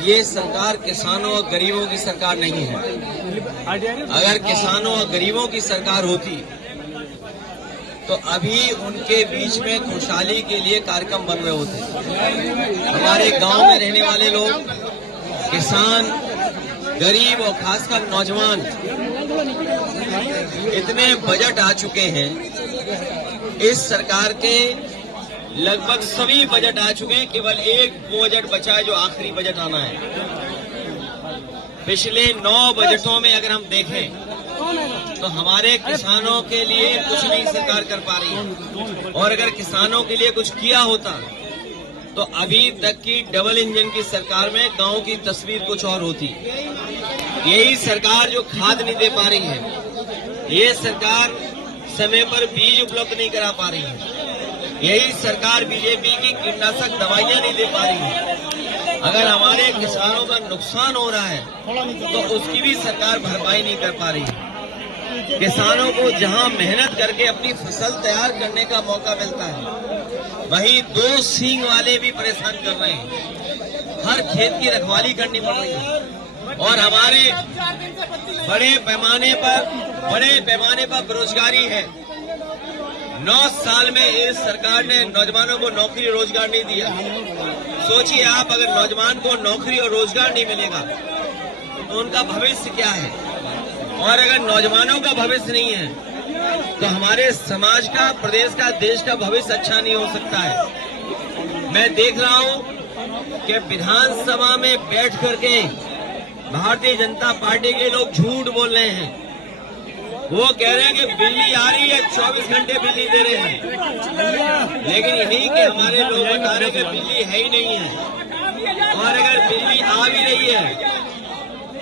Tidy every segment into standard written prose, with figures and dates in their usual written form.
ये सरकार किसानों और गरीबों की सरकार नहीं है। अगर किसानों और गरीबों की सरकार होती तो अभी उनके बीच में खुशहाली के लिए कार्यक्रम बन रहे होते। हमारे गांव में रहने वाले लोग, किसान, गरीब और खासकर नौजवान, इतने बजट आ चुके हैं। इस सरकार के लगभग सभी बजट आ चुके हैं, केवल एक बजट बचा है जो आखिरी बजट आना है। पिछले 9 बजटों में अगर हम देखें तो हमारे किसानों के लिए कुछ नहीं सरकार कर पा रही है। और अगर किसानों के लिए कुछ किया होता तो अभी तक की डबल इंजन की सरकार में गांव की तस्वीर कुछ और होती। यही सरकार जो खाद नहीं दे पा रही है, ये सरकार समय पर बीज उपलब्ध नहीं करा पा रही है, यही सरकार बीजेपी की कीटनाशक दवाइयां नहीं दे पा रही है। अगर हमारे किसानों का नुकसान हो रहा है तो उसकी भी सरकार भरपाई नहीं कर पा रही है। किसानों को जहां मेहनत करके अपनी फसल तैयार करने का मौका मिलता है, वहीं 2 सींग वाले भी परेशान कर रहे हैं। हर खेत की रखवाली करनी पड़ रही है और हमारे बड़े पैमाने पर बेरोजगारी है। 9 साल में इस सरकार ने नौजवानों को नौकरी रोजगार नहीं दिया। सोचिए आप, अगर नौजवान को नौकरी और रोजगार नहीं मिलेगा तो उनका भविष्य क्या है। और अगर नौजवानों का भविष्य नहीं है तो हमारे समाज का, प्रदेश का, देश का भविष्य अच्छा नहीं हो सकता है। मैं देख रहा हूं कि विधानसभा में बैठ करके भारतीय जनता पार्टी के लोग झूठ बोल रहे हैं। वो कह रहे हैं कि बिजली आ रही है, 24 घंटे बिजली दे रहे हैं, लेकिन यही कि हमारे लोग बता रहे हैं कि बिजली है ही नहीं है। और अगर बिजली आ भी रही है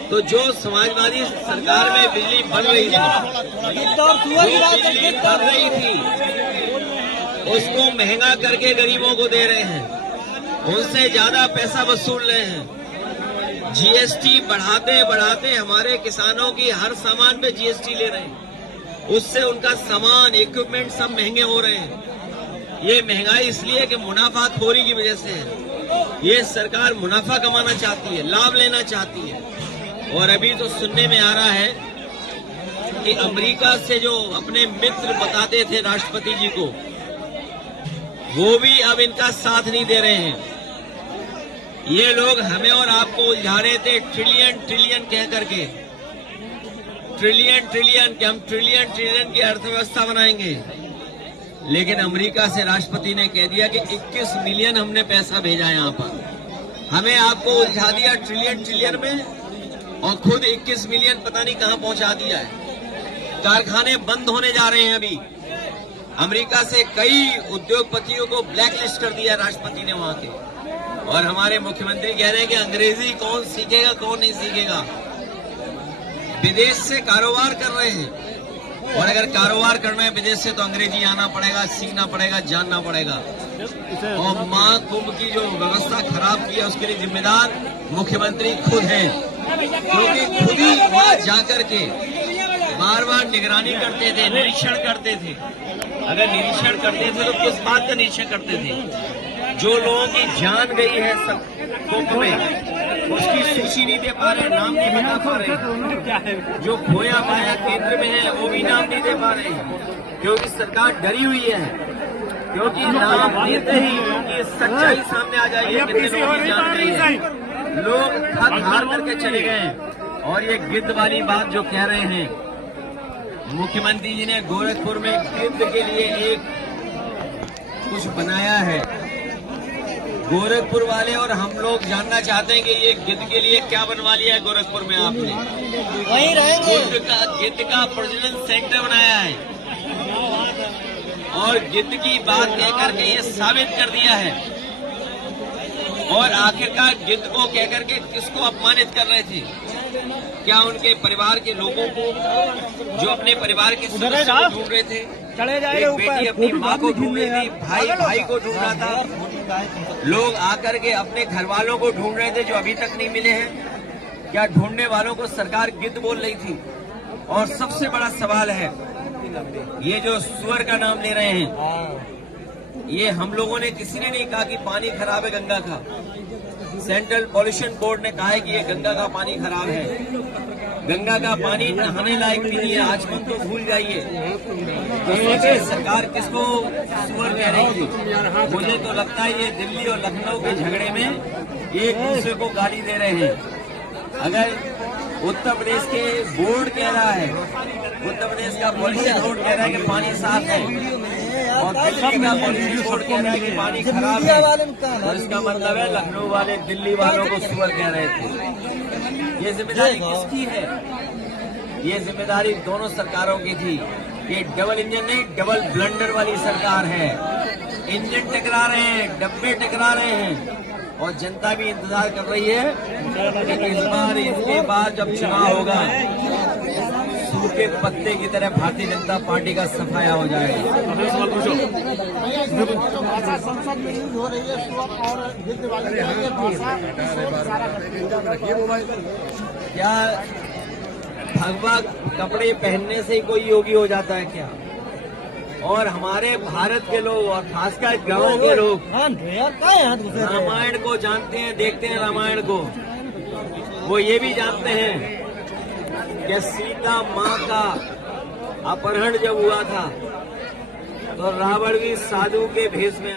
तो जो समाजवादी सरकार में बिजली बन रही थी, उसको महंगा करके गरीबों को दे रहे हैं, उनसे ज्यादा पैसा वसूल रहे हैं। जीएसटी बढ़ाते हमारे किसानों की हर सामान पे जीएसटी ले रहे हैं, उससे उनका सामान, इक्विपमेंट सब महंगे हो रहे हैं। ये महंगाई इसलिए कि मुनाफाखोरी की वजह से है। ये सरकार मुनाफा कमाना चाहती है, लाभ लेना चाहती है। और अभी तो सुनने में आ रहा है कि अमेरिका से जो अपने मित्र बताते थे राष्ट्रपति जी को, वो भी अब इनका साथ नहीं दे रहे हैं। ये लोग हमें और आपको उलझा रहे थे ट्रिलियन कह करके, ट्रिलियन कि हम ट्रिलियन की अर्थव्यवस्था बनाएंगे। लेकिन अमेरिका से राष्ट्रपति ने कह दिया कि 21 मिलियन हमने पैसा भेजा यहाँ पर। हमें आपको उलझा दिया ट्रिलियन में और खुद 21 मिलियन पता नहीं कहां पहुंचा दिया है। कारखाने बंद होने जा रहे हैं। अभी अमेरिका से कई उद्योगपतियों को ब्लैकलिस्ट कर दिया राष्ट्रपति ने वहां के। और हमारे मुख्यमंत्री कह रहे हैं कि अंग्रेजी कौन सीखेगा, कौन नहीं सीखेगा। विदेश से कारोबार कर रहे हैं, और अगर कारोबार करना है विदेश से तो अंग्रेजी आना पड़ेगा, सीखना पड़ेगा, जानना पड़ेगा। और महाकुंभ की जो व्यवस्था खराब की है उसके लिए जिम्मेदार मुख्यमंत्री खुद हैं, क्योंकि खुद ही वहां जाकर के बार बार निगरानी करते थे, निरीक्षण करते थे। अगर निरीक्षण करते थे तो किस बात का निरीक्षण करते थे? जो लोगों की जान गई है सब कुंभ में, उसकी सूची नहीं दे पा रहे, नाम नहीं बता पा रहे। जो खोया पाया केंद्र में है वो भी नाम नहीं दे पा रहे, क्योंकि सरकार डरी हुई है। क्योंकि नाम देते ही क्योंकि सच्चाई सामने आ जाएगी, कितने लोगों की जान गई है। लोग थक हार करके चले गए। और ये गिद्ध वाली बात जो कह रहे हैं, मुख्यमंत्री जी ने गोरखपुर में गिद्ध के लिए एक कुछ बनाया है। गोरखपुर वाले और हम लोग जानना चाहते हैं कि ये गिद्ध के लिए क्या बनवा लिया है गोरखपुर में आपने? वहीं रहेंगे। गिद्ध का प्रजनन सेंटर बनाया है और गिद्ध की बात कहकर के ये साबित कर दिया है। और आखिरकार गिद्ध को कहकर के किसको अपमानित कर रहे थे? क्या उनके परिवार के लोगों को, जो अपने परिवार के सदस्य को ढूंढ रहे थे? एक बेटी अपनी माँ को ढूंढ रही थी, भाई को ढूंढ रहा था। लोग आकर के अपने घर वालों को ढूंढ रहे थे जो अभी तक नहीं मिले हैं। क्या ढूंढने वालों को सरकार गिद्ध बोल रही थी? और सबसे बड़ा सवाल है, ये जो सुअर का नाम ले रहे हैं, ये हम लोगों ने किसी ने नहीं कहा कि पानी खराब है गंगा का। सेंट्रल पॉल्यूशन बोर्ड ने कहा है कि ये गंगा का पानी खराब है, गंगा का पानी नहाने लायक भी नहीं है। आचमन तो भूल जाइए। तो सोचिए सरकार किसको सुअर कह रही थी। मुझे तो लगता है ये दिल्ली और लखनऊ के झगड़े में एक दूसरे को गाली दे रहे हैं। अगर उत्तर प्रदेश के बोर्ड कह रहा है, उत्तर प्रदेश का पॉल्यूशन बोर्ड कह रहा है कि पानी साफ है, और दिल्ली का पॉल्यूशन बोर्ड कह रहा है कि पानी खराब है, तो इसका मतलब है लखनऊ वाले दिल्ली वालों को सुअर कह रहे थे। ये जिम्मेदारी किसकी है? ये जिम्मेदारी दोनों सरकारों की थी। ये डबल इंजन नहीं, डबल ब्लंडर वाली सरकार है। इंजन टकरा रहे हैं, डब्बे टकरा रहे हैं, और जनता भी इंतजार कर रही है कि इस बार इसके बाद जब चुनाव होगा सूखे पत्ते की तरह भारतीय जनता पार्टी का सफाया हो जाएगा। संसद में यूज हो रही है क्या भगवा कपड़े पहनने से ही कोई योगी हो जाता है क्या? और हमारे भारत के लोग और खासकर गांव के लोग रामायण को जानते हैं, देखते हैं रामायण को। वो ये भी जानते हैं कि सीता माँ का अपहरण जब हुआ था तो रावण भी साधु के भेष में